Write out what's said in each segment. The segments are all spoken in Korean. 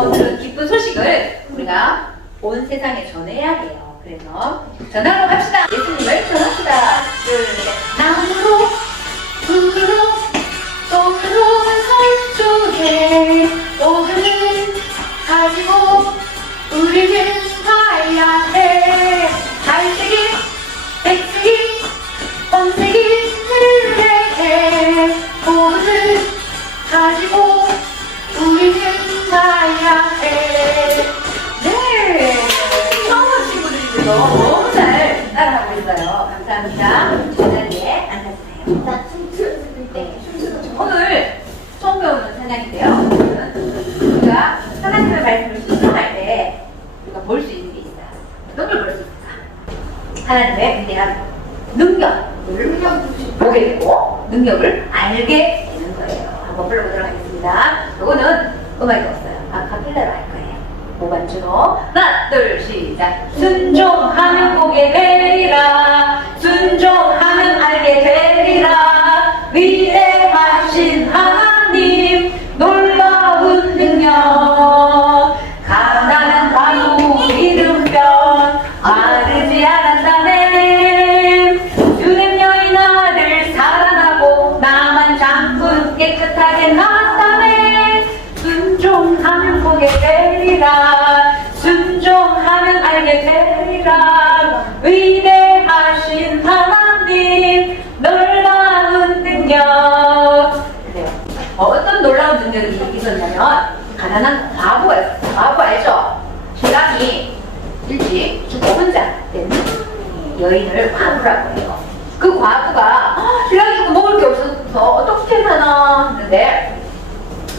오늘은 기쁜 소식을 우리가 온 세상에 전해야 해요. 그래서 전하러 갑시다. 예수님을 전합시다. 둘, 셋. 나무로 불로 또 서쪽에 오늘은 가지고 우리는 가야 해. 갈색이 백색이 번색이 흐르게 오늘 가지고 우리는 가야 해. 네, 너무 친구들이 너무 잘 따라하고 있어요. 감사합니다. 자리에 앉아주세요. 네, 오늘 처음 배우는 찬양인데요. 우리가 하나님의 말씀을 순종할 때 우리가 볼 수 있는 게 있어요. 어떤 걸 볼 수 있을까? 하나님의 위대한 능력을 보게 되고 능력을 알게 되는 거예요. 한번 불러보도록 하겠습니다. 이거는 음악이 없어요. 아카펠라로 할 거예요. 5반주로 하나 둘 시작. 순종하면 보게 되리라. 순종하면 알게 되리라. 위대하신 하나님 놀라운 능력. 가난한 바로 이름변 마르지 않았다네. 주님 여인 아들 살아나고 나만 장군 깨끗하게 나왔다네. 순종하면 보게 되리라. 순종하면 알게 되리라. 위대하신 하나님 놀라운 능력. 그래요. 어떤 놀라운 능력이 있었냐면 가난한 과부가 있었어요. 과부 알죠? 신랑이 일찍 죽고 혼자 된 여인을 과부라고 해요. 그 과부가 신랑이 죽고 먹을 게 없어서 어떻게 사나 했는데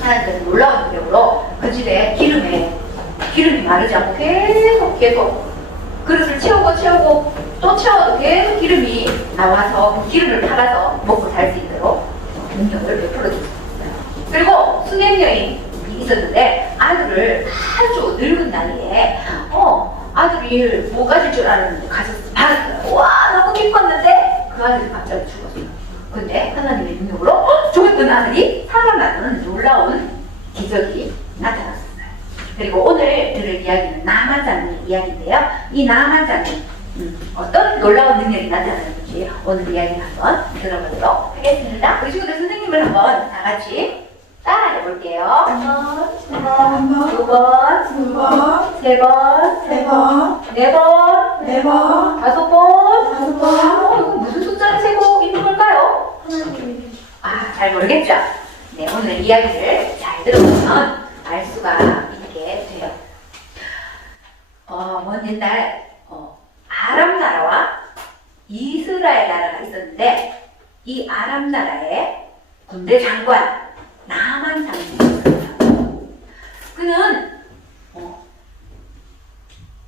하나님께서 놀라운 능력으로 그 집에 기름이 마르지 않고 계속 그릇을 채우고 또 채워도 계속 기름이 나와서 그 기름을 팔아서 먹고 살 수 있도록 능력을 베풀어 줬어요. 그리고 수냄 여인이 있었는데 아들을 아주 늙은 나이에 아들이 뭐 가질 줄 알았는데 받았어요. 와 너무 기뻤는데 그 아들이 갑자기 죽었어요. 근데 하나님의 능력으로 죽었던 아들이 살아나는 놀라운 기적이 나타났어요. 그리고 오늘 들을 이야기는 나만 장군 이야기인데요. 이 나만 장군 어떤 놀라운 능력이 나타나는지 오늘 이야기 한번 들어보도록 하겠습니다. 우리 친구들 선생님을 한번 다 같이 따라해 볼게요. 한 번, 두 번, 세 번, 네 번, 다섯 번. 이거 무슨 숫자를 세고 있는 걸까요? 잘 모르겠죠? 네, 오늘 이야기를 잘 들어보면 알 수가 있게 돼요. 먼 옛날 아람 나라와 이스라엘 나라가 있었는데 이 아람 나라의 군대 장관 나만 장군이었어요. 그는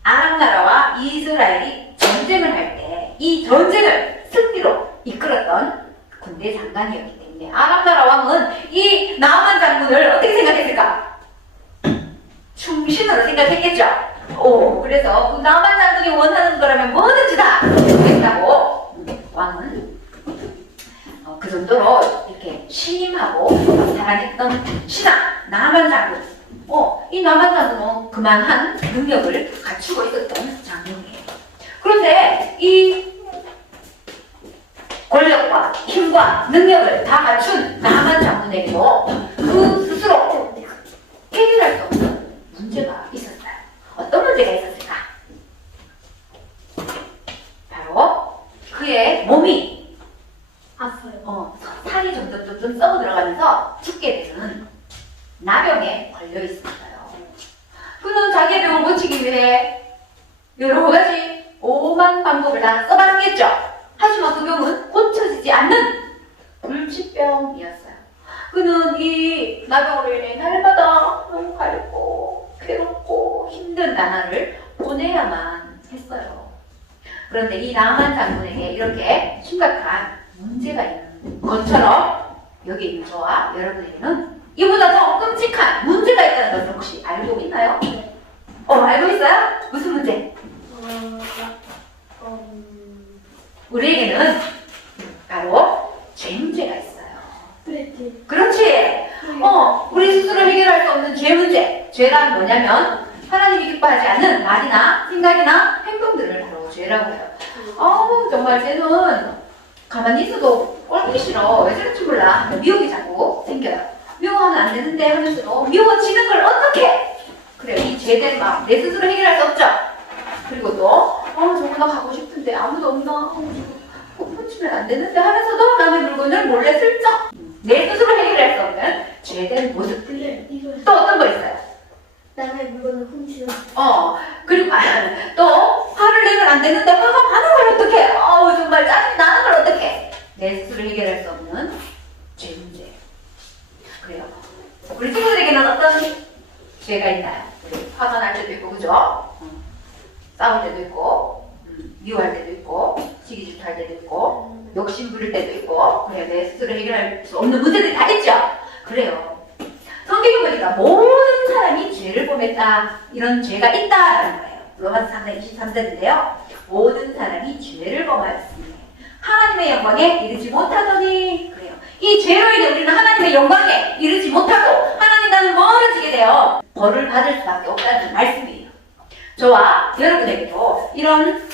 아람 나라와 이스라엘이 전쟁을 할 때 이 전쟁을 승리로 이끌었던 군대 장관이었기 때문에 아람 나라 왕은 이 나만 장군을 어떻게 생각했을까? 충신으로 생각했겠죠. 그래서 그 나만 장군이 원하는 거라면 뭐든지 다 했다고 왕은 그 정도로 이렇게 신임하고 사랑했던 신하 나만 장군. 이 나만 장군은 그만한 능력을 갖추고 있었던 장군이에요. 그런데 이 권력과 힘과 능력을 다 갖춘 나만 장군에게도 그 스스로 해결할 수 없는 문제가 있었어요. 어떤 문제가 있었을까? 바로 그의 몸이 살이 점점 썩어 들어가면서 죽게 되는 나병에 걸려 있었어요. 그는 자기의 병을 고치기 위해 여러 가지 오만 방법을 다 써봤겠죠. 하지만 그 병은 고쳐지지 않는 불치병이었어요. 그는 이 나병으로 인해 날마다 너무 가렵고 괴롭고 힘든 나날을 보내야만 했어요. 그런데 이 나만 장군에게 이렇게 심각한 문제가 있는 것처럼 여기 있는 저와 여러분에게는 이보다 더 끔찍한 문제가 있다는 것을 혹시 알고 있나요? 알고 있어요? 무슨 문제? 우리에게는 바로 죄 문제가 있어요. 그렇지. 우리 스스로 해결할 수 없는 죄 문제. 죄란 뭐냐면 하나님이 기뻐하지 않는 말이나 생각이나 행동들을 바로 죄라고 해요. 정말 쟤는 가만히 있어도 꼴보기 싫어. 왜 저런지 몰라. 미혹이 자꾸 생겨요. 미워하면 안 되는데 하면서도 미워지는 걸 어떻게? 그래, 이 죄된 마음 내 스스로 해결할 수 없죠. 그리고 또 저거 나 가고 싶은데 아무도 없나? 꼭 훔치면 안 되는데 하면서도 남의 물건을 몰래 슬쩍 내 스스로 해결할 수 없는 죄된 모습. 또 어떤 거 있어요? 남의 물건을 훔치는. 그리고 또 화를 내면 안 되는데 화가 많은 걸 어떡해? 정말 짜증이 나는 걸 어떡해? 내 스스로 해결할 수 없는 죄 문제. 그래요. 우리 친구들에게는 어떤 죄가 있나요? 우리 화가 날 때도 있고, 그죠? 싸울 때도 있고, 미워할 때도 있고, 시기질투할 때도 있고, 욕심 부릴 때도 있고, 그래, 내 스스로 해결할 수 없는 문제들이 다 있죠? 그래요. 성경에 보니까 모든 사람이 죄를 범했다, 이런 죄가 있다라는 거예요. 로마서 3장 23절인데요. 모든 사람이 죄를 범하였으니 하나님의 영광에 이르지 못하더니, 그래요. 이 죄로 인해 우리는 하나님의 영광에 이르지 못하고 하나님과는 멀어지게 되어 벌을 받을 수밖에 없다는 말씀이에요. 저와 여러분에게도 이런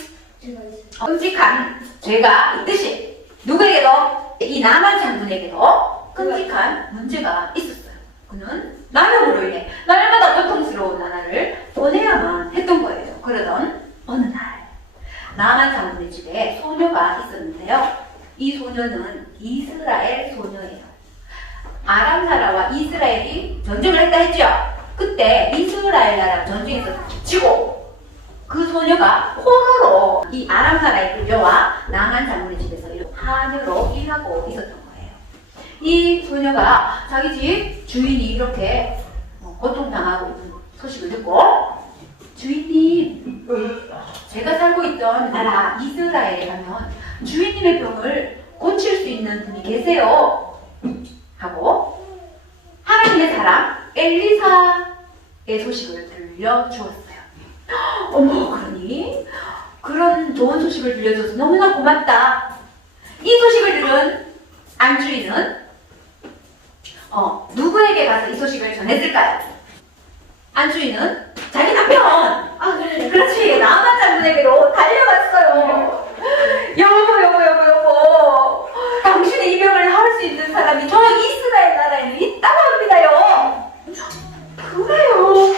끔찍한 죄가 있듯이 누구에게도, 이 나만 장군에게도 끔찍한 문제가 있었어요. 그는 나염으로 인해 날마다 고통스러운 나날을 보내야만 했던 거예요. 그러던 어느 날 나만 장군의 집에 소녀가 있었는데요. 이 소녀는 이스라엘 소녀예요. 아람 나라와 이스라엘이 전쟁을 했다 했죠. 그때 이스라엘 나라 전쟁에서 지고 그 소녀가 포로로 이 아람 나라에 끌려와 나만 장군의 집에서 하녀로 일하고 있었던 거예요. 이 소녀가 자기 집 주인이 이렇게 고통당하고 있는 소식을 듣고, 주인님, 제가 살고 있던 나라 이스라엘에 가면 주인님의 병을 고칠 수 있는 분이 계세요 하고 하나님의 사람 엘리사의 소식을 들려주었어요. 그러니 그런 좋은 소식을 들려줘서 너무나 고맙다. 이 소식을 들은 안주인은 누구에게 가서 이 소식을 전했을까요? 안주인은 자기 남편! 그래. 그렇지! 나만 장군에게로 달려갔어요. 여보. 당신의 이 병을 나을 수 있는 사람이 저 이스라엘 나라에는 있다고 합니다요. 그래요.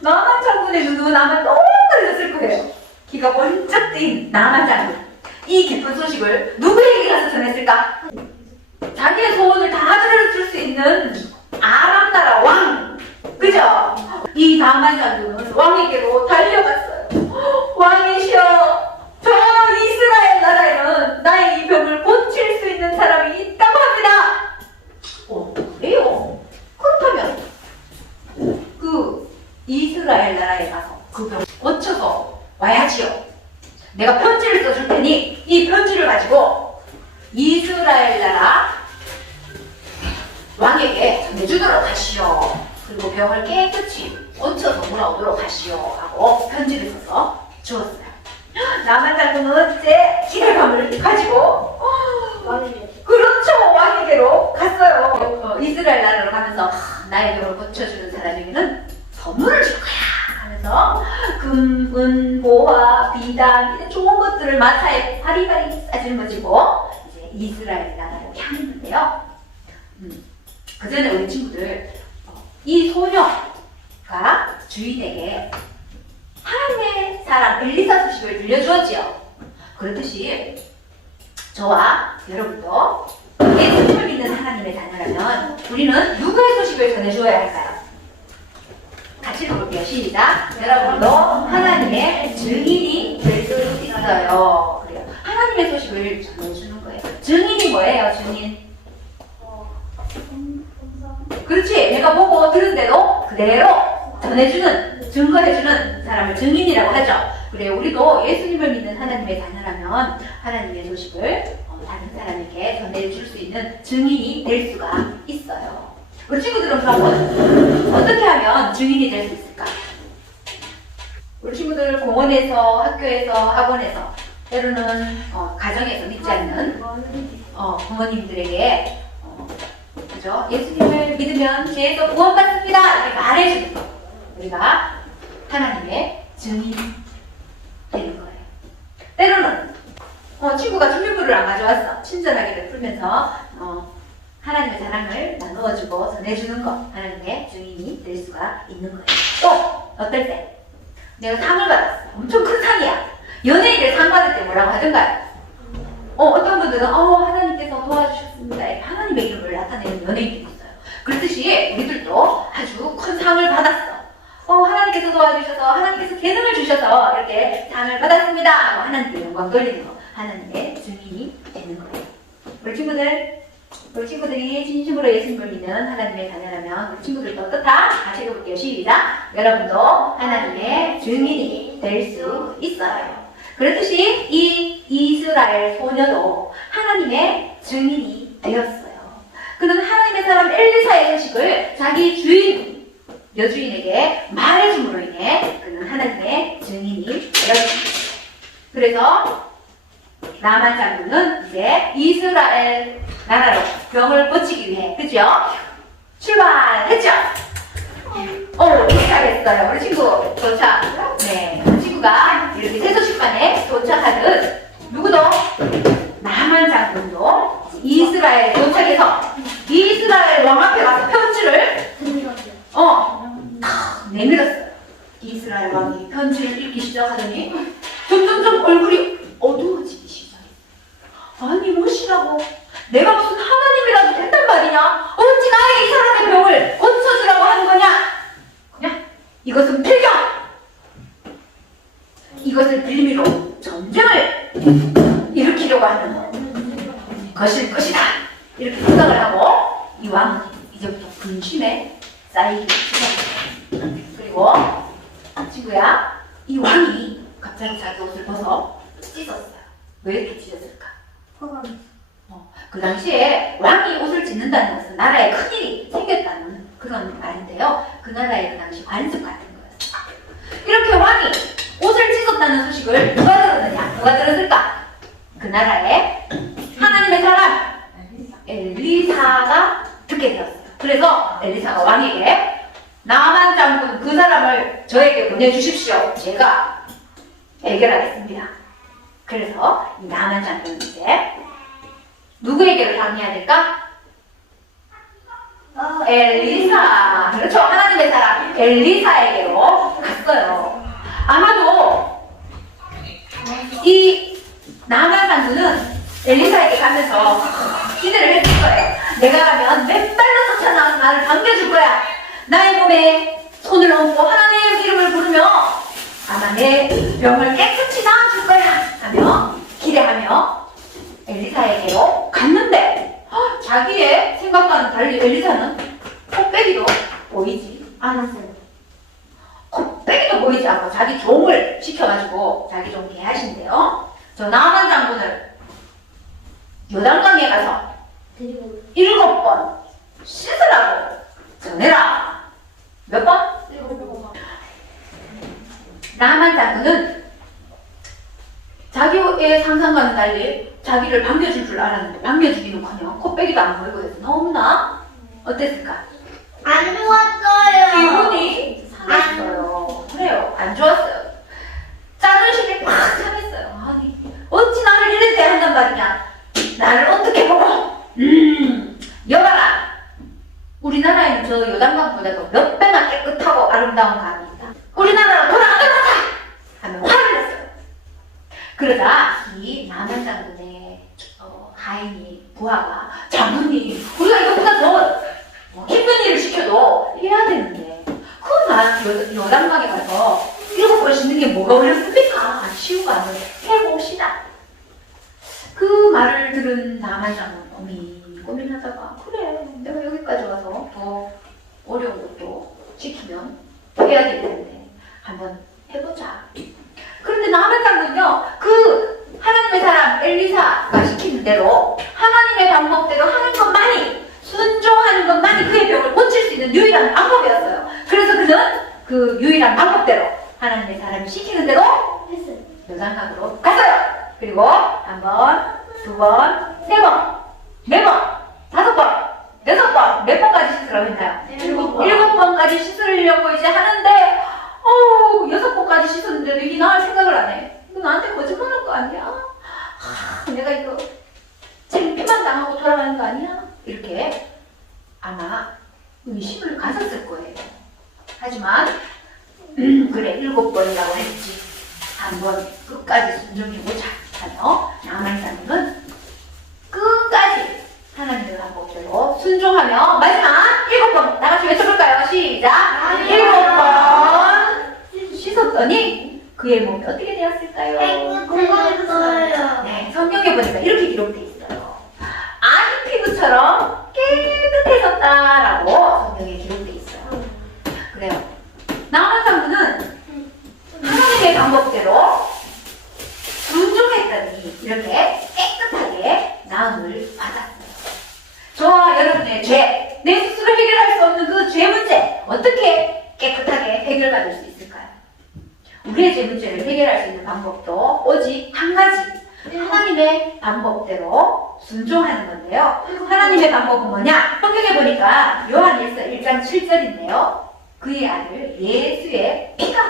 나만 장군의 눈은 아마 동그래졌을 거예요. 기가 번쩍 뛴 나만 장군. 이 기쁜 소식을 누구에게 가서 전했을까? 자기의 소원을 다 들어줄 수 있는 아람 나라 왕! 그죠? 이 나만 장군은 왕에게로 달려갔어요. 왕이시여, 저 이스라엘 나라에는 나의 이 병을 고칠 수 있는 사람이 있다고 합니다. 그래요? 그렇다면 그 이스라엘 나라에 가서 그 병을 고쳐서 와야지요. 내가 편지를 써줄 테니 이 편지를 가지고 이스라엘 나라 왕에게 전해주도록 하시오. 그리고 병을 깨끗이 고쳐서 돌아오도록 하시오 하고 편지를 써서 주었어요. 나만 장군은 이제 기대감을 가지고 그렇죠, 왕에게로 갔어요. 이스라엘 나라로 가면서 나의 병을 고쳐주는 사람에게는 선물을 줄 거야 하면서 금, 은, 보화, 비단 이런 좋은 것들을 마차에 바리바리 싸질머지고 이제 이스라엘 나라로 향했는데요. 그 전에 우리 친구들, 이 소녀가 주인에게 하나님의 사람 엘리사 소식을 들려주었지요. 그렇듯이 저와 여러분도 예수님을 믿는 하나님의 자녀라면 우리는 누구의 소식을 전해주어야 할까요? 같이 읽어볼게요. 시작. 여러분도 하나님의 증인이 될 수 있어요. 그래요. 하나님의 소식을 전해주는 거예요. 증인이 뭐예요? 증인. 그렇지. 내가 보고 들은 대로 그대로 전해주는, 증거해주는 사람을 증인이라고 하죠. 그래, 우리도 예수님을 믿는 하나님의 자녀라면 하나님의 소식을 다른 사람에게 전해줄 수 있는 증인이 될 수가 있어요. 우리 친구들은 그럼 어떻게 하면 증인이 될 수 있을까? 우리 친구들 공원에서, 학교에서, 학원에서, 때로는 가정에서 믿지 않는 부모님들에게 그죠? 예수님을 믿으면 죄에서 구원받습니다 이렇게 말해주는 거. 하나님의 증인이 되는 거예요. 때로는 친구가 준비물을 안 가져왔어. 친절하게 베풀면서 하나님의 사랑을 나누어주고 전해주는 것, 하나님의 증인이 될 수가 있는 거예요. 또 어떨 때 내가 상을 받았어. 엄청 큰 상이야. 연예인들 상 받을 때 뭐라고 하던가요? 어떤 분들은 하나님께서 도와주셨습니다. 이렇게 하나님의 이름을 나타내는 연예인들이 있어요. 그렇듯이 우리들도 아주 큰 상을 받았어. 하나님께서 도와주셔서, 하나님께서 재능을 주셔서 이렇게 상을 받았습니다 하고 하나님께 영광 돌리는 거, 하나님의 증인이 되는 거예요. 우리 친구들이 진심으로 예수님을 믿는 하나님의 자녀라면 우리 친구들도 어떻다? 다시 해볼게요. 시작! 여러분도 하나님의 증인이 될 수 있어요. 그렇듯이 이 이스라엘 소녀도 하나님의 증인이 되었어요. 그는 하나님의 사람 엘리사의 소식을 자기 주인, 여주인에게 말해줌으로 인해 그는 하나님의 증인이 되었습니다. 그래서 나만 장군은 이제 이스라엘 나라로 병을 뻗치기 위해, 그죠? 출발했죠? 도착했어요. 우리 친구 도착. 네, 우리 친구가 이렇게 세소식반에 도착하듯 누구도 나만 장군도 이스라엘에 도착해서 이스라엘 왕 앞에 가서 편지를 내밀었어요. 이스라엘 왕이 편지를 읽기 시작하더니 점점점 얼굴이 어두워지기 시작했어요. 아니 무엇이라고? 내가 무슨 하나님이라도 된단 말이냐? 어찌 나에게 이 사람의 병을 고쳐주라고 하는 거냐? 그냥 이것은 필경! 이것을 빌미로 전쟁을 일으키려고 하는 것일 것이다. 이렇게 생각을 하고 이 왕은 이제부터 근심에 쌓이기 시작합니다. 그리고 친구야, 이 왕이 갑자기 자기 옷을 벗어 찢었어요. 왜 이렇게 찢었을까? 그 당시에 왕이 옷을 찢는다는 것은 나라에 큰일이 생겼다는 그런 말인데요. 그 나라의 그 당시 관습 같은 거였어요. 이렇게 왕이 옷을 찢었다는 소식을 누가 들었느냐? 누가 들었을까? 그 나라에 하나님의 사람 엘리사가 듣게 되었어요. 그래서 엘리사가 왕에게 나만 장군 그 사람을 저에게 보내주십시오. 제가 해결하겠습니다. 그래서 이 나만 장군은 이제 누구에게로 향해야 될까? 엘리사. 그렇죠. 하나님의 사람 엘리사에게로 갔어요. 아마도 이 나만 장군은 엘리사에게 가면서 기대를 했을 거예요. 내가 가면 맨발로 쫓아나와서 나를 반겨줄 거야. 나의 몸에 손을 얹고 하나님의 이름을 부르며 아마 내 병을 깨끗이 나아줄 거야 하며 기대하며 엘리사에게로 갔는데 자기의 생각과는 달리 엘리사는 코빼기도 보이지 않았어요. 코빼기도 보이지 않고 자기 종을 시켜가지고 자기 종 개하신데요. 저 나만 장군을 요단강에 가서 7번 씻으라고 전해라. 몇 번? 7번. 나만 장군은 자기의 상상과는 달리 자기를 반겨줄 줄 알았는데 반겨주기는커녕 코빼기도 안 보이고 해서 너무나 어땠을까? 안 좋았어요. 기분이 상했어요. 그래요. 안 좋았어요. 자존심이 팍 상했어요. 아니 어찌 나를 이래 대한단 말이냐. 나를 어떻게 보고 여봐라. 우리나라에는 저 요단강보다도 몇 배나 깨끗하고 아름다운 강이 있다. 우리나라로 돌아가자마자 하면 화를 냈어요. 그러자 이 남한 장군의 하인이 부하가 장군님 우리가 이것보다 더 힘든 일을 시켜도 해야 되는데 그건 요단강에 가서 7번 씻는 게 뭐가 어렵습니까? 쉬운 거 아니에요. 해봅시다. 그 말을 들은 남한 장군 고민하다가 그래 내가 여기까지 와서 더 어려운 것도 시키면 해야 될 텐데 한번 해보자. 그런데 남한 장군은요 그 하나님의 사람 엘리사가 시키는 대로 하나님의 방법대로 하는 것만이 순종하는 것만이 그의 병을 고칠 수 있는 유일한 방법이었어요. 그래서 그는 그 유일한 방법대로 하나님의 사람이 시키는 대로 했어요. 요단강으로 갔어요. 그리고 한 번, 두 번, 세 번, 네 번, 5번, 6번, 몇 번까지 씻으라고 했나요? 7번까지 씻으려고 이제 하는데 마디 씻었는데도 이게 나을 생각을 안 해. 이거 나한테 거짓말한 거 아니야? 내가 이거 창피만 당하고 돌아가는 거 아니야? 이렇게 아마 의심을 가졌을 거예요. 하지만 그래 7번이라고 했지. 한번 끝까지 순종해보자 하며 나만 사람은 끝까지 하나님의 방법대로 순종하며 마지막 7번 나같이 외쳐볼까요? 시작! 7번 씻었더니 그의 몸이 어떻게 되었을까요? 깨끗해졌어요. 네, 성경에 보니까 이렇게 기록되어 있어요. 아기 피부처럼 깨끗해졌다라고 성경에 기록되어 있어요. 그래요. 나만 사람은 하나님의 방법대로 순종했더니 이렇게 깨끗하게 나음을 받았어요. 저와 여러분의 죄, 내 스스로 해결할 수 없는 그 죄 문제 어떻게 깨끗하게 해결받을 수 있을까요? 우리의 죄 문제를 해결할 수 있는 방법도 오직 한 가지, 하나님의 방법대로 순종하는 건데요. 하나님의 방법은 뭐냐? 성경에 보니까 요한일서 1장 7절인데요. 그의 아들 예수의 피가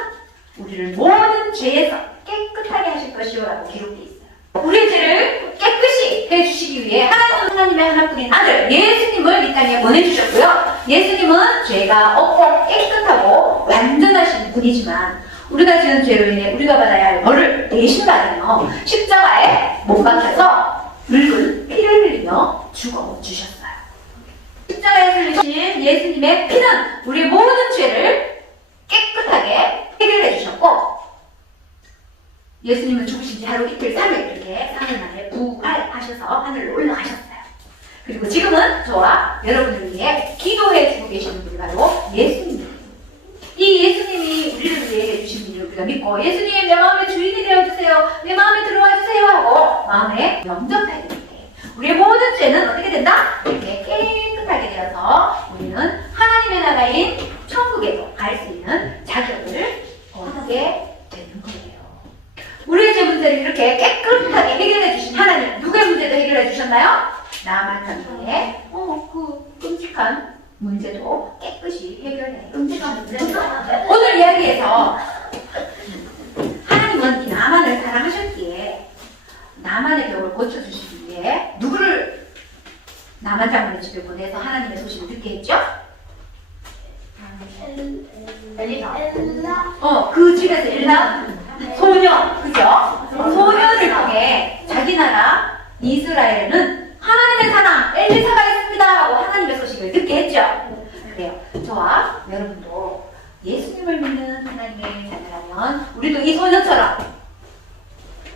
우리를 모든 죄에서 깨끗하게 하실 것이요 라고 기록되어 있어요. 우리의 죄를 깨끗이 해주시기 위해 하나님의 하나뿐인 아들 예수님을 이 땅에 보내주셨고요. 예수님은 죄가 없고 깨끗하고 완전하신 분이지만 우리가 지은 죄로 인해 우리가 받아야 할 벌을 대신 받으며 십자가에 못 박혀서 붉은 피를 흘리며 죽어주셨어요. 십자가에 흘리신 예수님의 피는 우리의 모든 죄를 깨끗하게 해결해 주셨고 예수님은 죽으신 지 하루 이틀 3일 이렇게 3일 만에 부활하셔서 하늘로 올라가셨어요. 그리고 지금은 저와 여러분을 위해 기도해 주고 계시는 분이 바로 예수님입니다. 이 예수님이 우리를 위해 해주신 일을 우리가 믿고 예수님 내 마음의 주인이 되어주세요. 내 마음에 들어와 주세요 하고 마음에 영접하게 될 때 우리의 모든 죄는 어떻게 된다? 이렇게 깨끗하게 되어서 우리는 하나님의 나라인 천국에도 갈 수 있는 자격을 얻게 되는 거예요. 우리의 죄 문제를 이렇게 깨끗하게 해결해 주신 하나님, 누구의 문제도 해결해 주셨나요? 나만 자신의 그 끔찍한 문제도 깨끗이 해결해. 오늘 이야기에서 하나님은 이 나만을 사랑하셨기에 나만의 병을 고쳐주시기 위해 누구를 나만 장군의 집에 보내서 하나님의 소식을 듣게 했죠? 엘리사. 그 집에서 엘리사 소년, 그죠? 소년을 통해 자기 나라 이스라엘은 하나님의 사랑 엘리사가 있습니다 하고 하나님의 소식을 듣게 했죠. 그래요. 저와 여러분도 예수님을 믿는 하나님의 자녀라면 우리도 이 소년처럼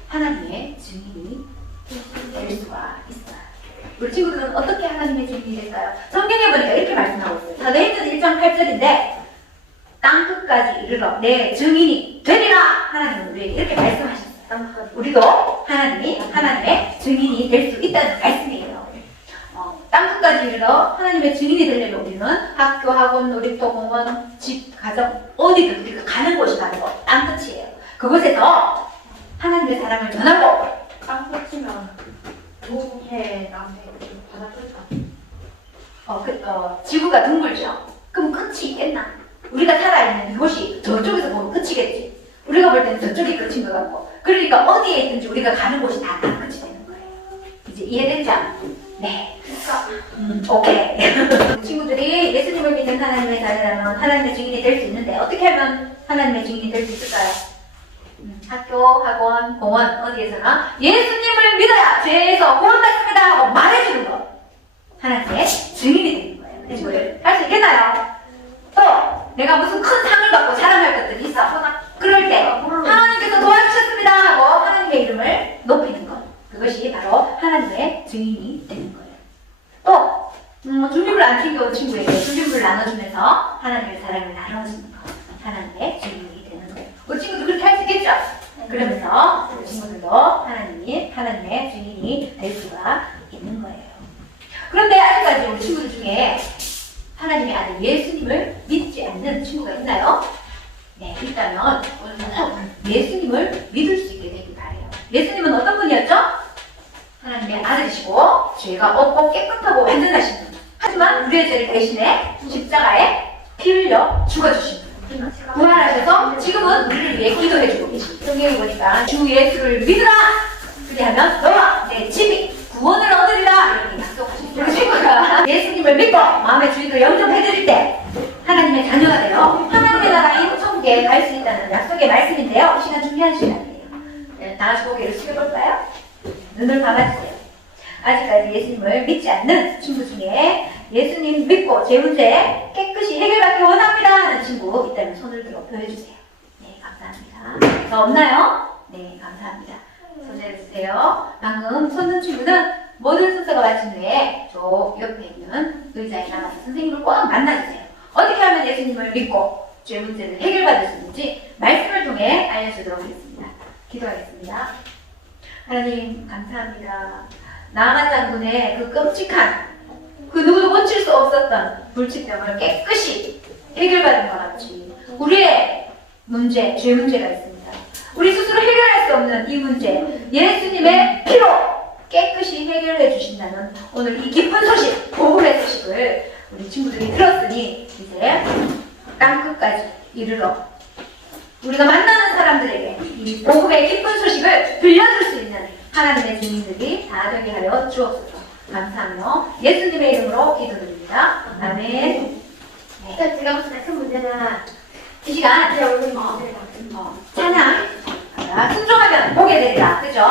하나님의 증인이 될 수가 있어요. 우리 친구들은 어떻게 하나님의 증인이 될까요? 성경에 보니까 이렇게 말씀하고 있어요. 사도행전 1장 8절인데 땅 끝까지 이르러 내 증인이 되리라 하나님은 우리에게 이렇게 말씀하셨어요. 우리도 하나님의 증인이 될 수 있다는 말씀이에요. 땅 끝까지 이르러 하나님의 증인이 되려면 우리는 학교, 학원, 놀이터, 공원, 집, 가정 어디든 우리가 가는 곳이 바로 땅 끝이에요. 그곳에서 하나님의 사랑을 전하고 땅 끝이면 동해, 남해, 바다 끝이야. 지구가 둥글죠. 그럼 끝이 있겠나? 우리가 살아있는 이곳이 저쪽에서 보면 끝이겠지. 우리가 볼 때는 저쪽이 끝인 것 같고. 그러니까 어디에 있든지 우리가 가는 곳이 다 끝이 되는 거예요. 이제 이해되죠? 네. 오케이. 친구들이 예수님을 믿는 하나님의 자녀라면 하나님의 증인이 될 수 있는데 어떻게 하면 하나님의 증인이 될 수 있을까요? 학교, 학원, 공원 어디에서나 예수님을 믿어야 죄에서 구원받습니다 하고 말해주는 거. 하나님의 증인이 되는 거예요. 친구들 할 수 있겠나요? 또 내가 무슨 큰 상을 받고 자랑할 것들이 있어. 그럴 때 하나님께서 도와주셨습니다 하고 하나님의 이름을 높이는 것. 그것이 바로 하나님의 증인이 되는 거예요. 또 준비물 안 챙겨온 친구에게 준비물을 나눠주면서 하나님의 사랑을 나눠주는 것. 하나님의 증인이 되는 거예요. 우리 친구도 그렇게 할 수 있겠죠? 그러면서 우리 친구들도 하나님의 증인이 될 수가 있는 거예요. 그런데 아직까지 우리 친구들 중에 하나님의 아들 예수님을 믿지 않는 친구가 있나요? 네, 있다면 오늘부터 예수님을 믿을 수 있게 되길 바래요. 예수님은 어떤 분이었죠? 하나님의 아들이시고 죄가 없고 깨끗하고 완전하신 분. 하지만 우리의 죄를 대신해 십자가에 피 흘려 죽어주신 분. 부활하셔서 지금은 우리를 위해 기도해주고 계십니다. 성경에 보니까 주 예수를 믿으라! 그리하면 너와 내 집이 구원을 얻으리라! 이렇게 약속하셨습니다. 예수님을 믿고 마음의 주인을 영접해드릴 때 하나님의 자녀가 되어 하나님의 나라인 천국에 갈 수 있다는 약속의 말씀인데요. 시간 준비한 시간이에요. 네, 다 같이 고개를 숙여볼까요? 눈을 감아주세요. 아직까지 예수님을 믿지 않는 친구 중에 예수님 믿고 제 문제 깨끗이 해결받기 원합니다 하는 친구 있다면 손을 들어 보여주세요. 네, 감사합니다. 더 없나요? 네, 감사합니다. 손 내려주세요. 방금 손 든 친구는 모든 순서가 마친 후에 저 옆에 있는 의자에 나가서 선생님을 꼭 만나주세요. 어떻게 하면 예수님을 믿고 죄 문제를 해결받을 수 있는지 말씀을 통해 알려주도록 하겠습니다. 기도하겠습니다. 하나님 감사합니다. 나만 장군의 그 끔찍한 그 누구도 고칠 수 없었던 불치병을 깨끗이 해결받은 것 같이 우리의 문제, 죄 문제가 있습니다. 우리 스스로 해결할 수 없는 이 문제 예수님의 피로 깨끗이 해결해 주신다는 오늘 이 기쁜 소식, 복음의 소식을 우리 친구들이 들었으니 이제 땅끝까지 이르러 우리가 만나는 사람들에게 이 복음의 기쁜 소식을 들려줄 수 있는 하나님의 주민들이 다 되게 하여 주옵소서. 감사하며 예수님의 이름으로 기도드립니다. 아멘. 네. 제가 봤을 때 큰 문제는 이 시간 제 얼굴이 찬양 순종하면 보게 되리라. 그죠?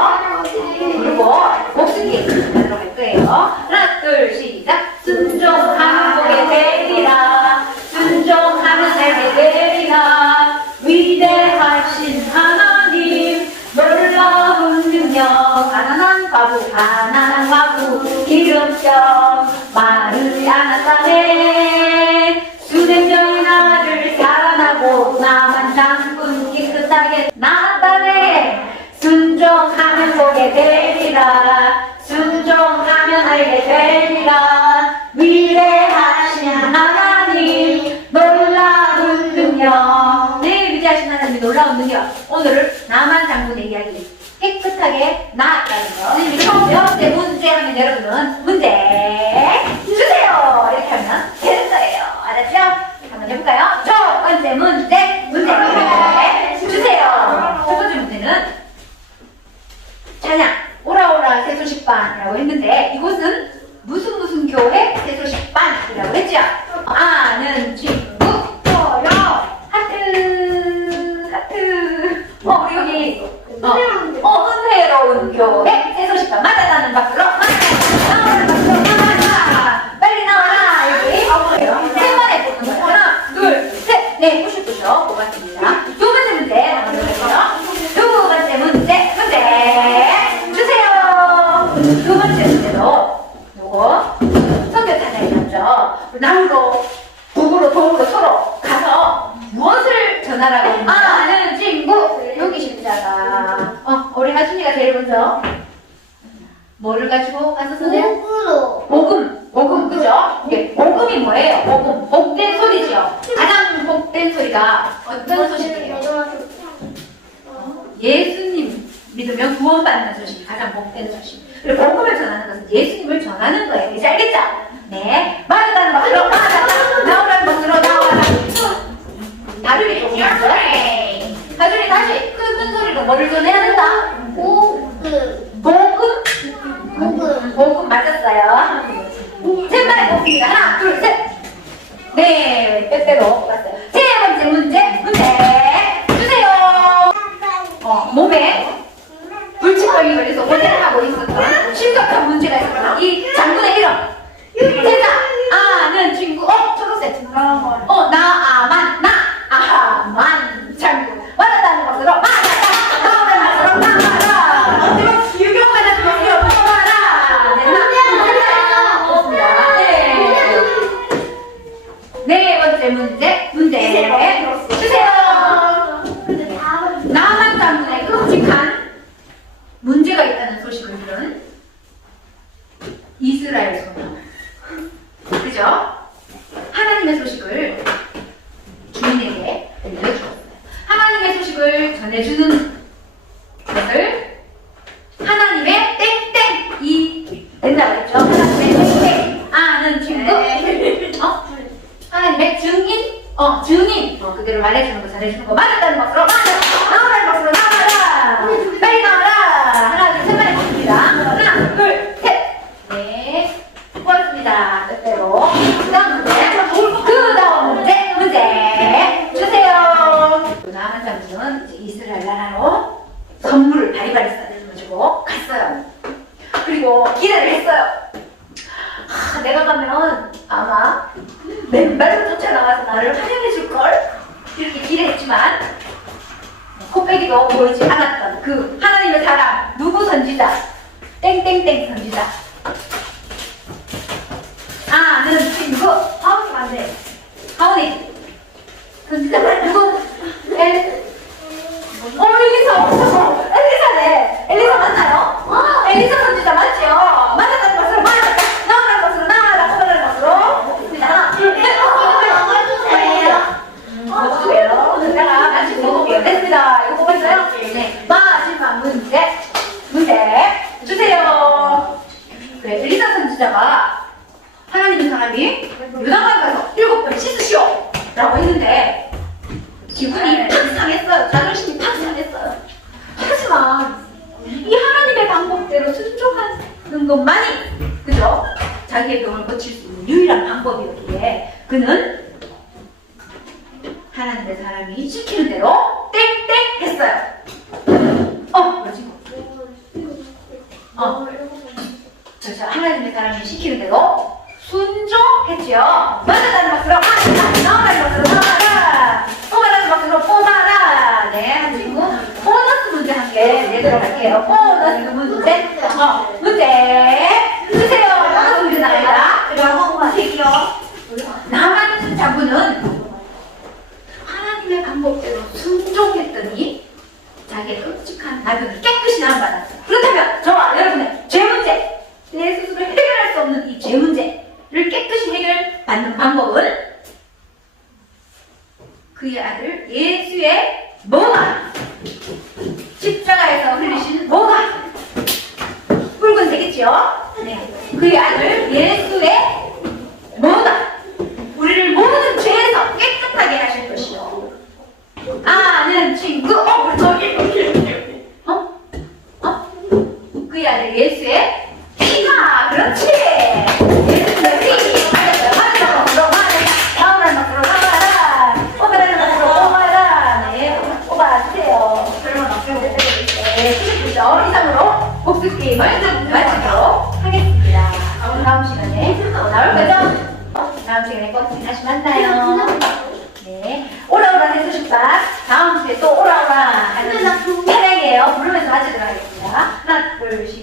그리고 목숨기 들어갈 거예요. 하나 둘 시작. 순종하면 보게 되리라. 순종하면 알게 되리라. 위대하신 하나님 놀라운 능력 가난한 과부 기름병 마르지 않았다네. 수백 명의 나를 살아나고 나만 장군 깨끗하게 나았다네. 순종하면 보게 되리라. 순종하면 알게 되리라. 위대하신 하나님 놀라운 능력. 네, 위대하신 하나님 놀라운 능력. 오늘 나만 장군의 이야기 깨끗하게 나았다는 거. 첫 번째 문제 하면 여러분은 문제 주세요. 이렇게 하면 되는 거예요. 알았죠? 한번 해볼까요? 첫 번째 문제 주세요. 첫 번째 문제는 찬양 오라오라 새소식반이라고 했는데 이곳은 무슨 교회 새소식반이라고 했죠? 아는 친구 저요. 하트. 우리 여기 은혜로운 교회 새소식반 맞았다는 밖으로 나오는 밖으로 나와라. 빨리 나와라. 여기 세 번에 뽑는 거예요. 하나 둘셋. 네, 뿌셔뿌셔 뽑았습니다. 두 번째 문제 나가볼게요. 두 번째 문제 주세요. 두 번째 문제도 요거 선교 찬양이었죠. 나무로 북으로 동으로 서로 가서 무엇을 전하라고 아는 친구 여기 십자가. 우리 하준이가 제일 먼저 뭐를 가지고 가서 선생님? 복음 그죠? 이게 복음이 뭐예요? 복음 복된 소리죠. 가장 복된 소리가 어떤 소식이에요? 예수님 믿으면 구원받는 소식이 가장 복된 소식. 그리고 복음을 전하는 것은 예수님을 전하는 거예요. 이제 알겠죠? 네, 맞았다는 것으로 맞았다. 나오라는 것으로 나와라. 발음이 조금 네. 하준이 다시 큰 소리로 뭐를 전해야 된다? 복음 맞았어요. 셋만에 뽑습니다. 하나 둘 셋. 네, 빼빼로 뽑았어요. 세 번째 문제 주세요. 몸에 불치병이 걸려서 고생하고 있었던 심각한 문제가 있었던 이 장군의 이름 제자 아는 친구 초록색 나아만 장군 맞았다는 것으로 맞았다. 나오는 것으로 나와라. 유경하는 것으로 나와라. 네 번째 문제 주세요. 나만 장군의 끔찍한 문제가 있다는 소식을 들은 이스라엘 소년. 그죠? 하나님의 소식을 주인에게 들려주었어요. 하나님의 소식을 전해주는 것을 하나님의 땡땡이 된다고 했죠. 하나님의 땡땡 아는 친구 하나님의 증인 증인 그대로 말해 보내주는 거 맞았다는 것으로 나와라는 것으로 나와라. 빨리 나와라. 하나, 둘, 셋 만에 먹습니다. 하나, 둘, 셋. 네. 고맙습니다. 뜻대로. 그 다음 문제 주세요. 남한 장군은 이제 이스라엘 나라로 선물을 바리바리 싸가지고 갔어요. 그리고 기대를 했어요. 내가 가면 아마 맨발로 쫓아나가서 나를 환영해 줄걸? 이렇게 기대했지만 코빼기도 보이지 않았던 그 하나님의 사람 누구 선지자? 땡땡땡 선지자. 아는 친구 하원이 맞네. 하원이 선지자 누구? 엘리사네. 엘리사 맞나요? 엘리사 선지자 맞죠? 맞았다는 것으로 나와라는 것으로 나와라는 것으로 하나 먹어주세요. 내가 마지막 먹어볼게요. 됐습니다. 이거 뽑았어요? 네. 마지막 문제 주세요. 그래, 엘리사 선지자가 하나님의 사람이 요단강에 가서 7번 씻으시오 라고 했는데 기분이 탁 상했어요. 자존심이 탁 상했어요. 하지만 이 하나님의 방법대로 순종하는 것만이 그죠? 자기의 병을 고칠 수 있는 유일한 방법이었기에 그는 하나님의 사람이 시키는 대로 땡땡 했어요. 뭐지? 저 하나님의 사람이 시키는 대로 순종했지요. 맞았다는 것으로 나와라는 것으로 나와라. 뽑아라는 것으로 뽑아라. 네, 한 친구 보너스 문제 한 개 내도록 할게요. 보너스 문제. 문제 주세요. 보너스 문제 나갑니다. 남한 장군은 하나님의 방법대로 순종했더니 자기의 끔찍한 나병이 깨끗이 나음받았어요. 그렇다면 저와 여러분의 죄 문제, 내 스스로 해결할 수 없는 이 죄 문제를 깨끗이 해결받는 방법은 그의 아들 예수의 뭐가 십자가에서 흘리신 뭐가 붉은색이지요? 네. 그의 아들 예수의 뭐가 우리를 모든 죄에서 깨끗하게 하실 것이요. 아는 친구, 그의 아들 예수의 피가, 그렇지. 예수의 피, 맞았어요. 나오라는 것으로 나와라. 뽑아라는 것으로 뽑아라. 네, 뽑아주세요. 네, 90점 이상으로 복습 게임을 마치도록 하겠습니다. 다음 시간에 또 나올 거죠? 다음 시간에 꼭 다시 만나요. 네, 오라오라 해주실까? 다음 주에 또 오라오라 하는 사랑이에요. 부르면서 마치도록 하겠습니다. 하나, 둘, 셋.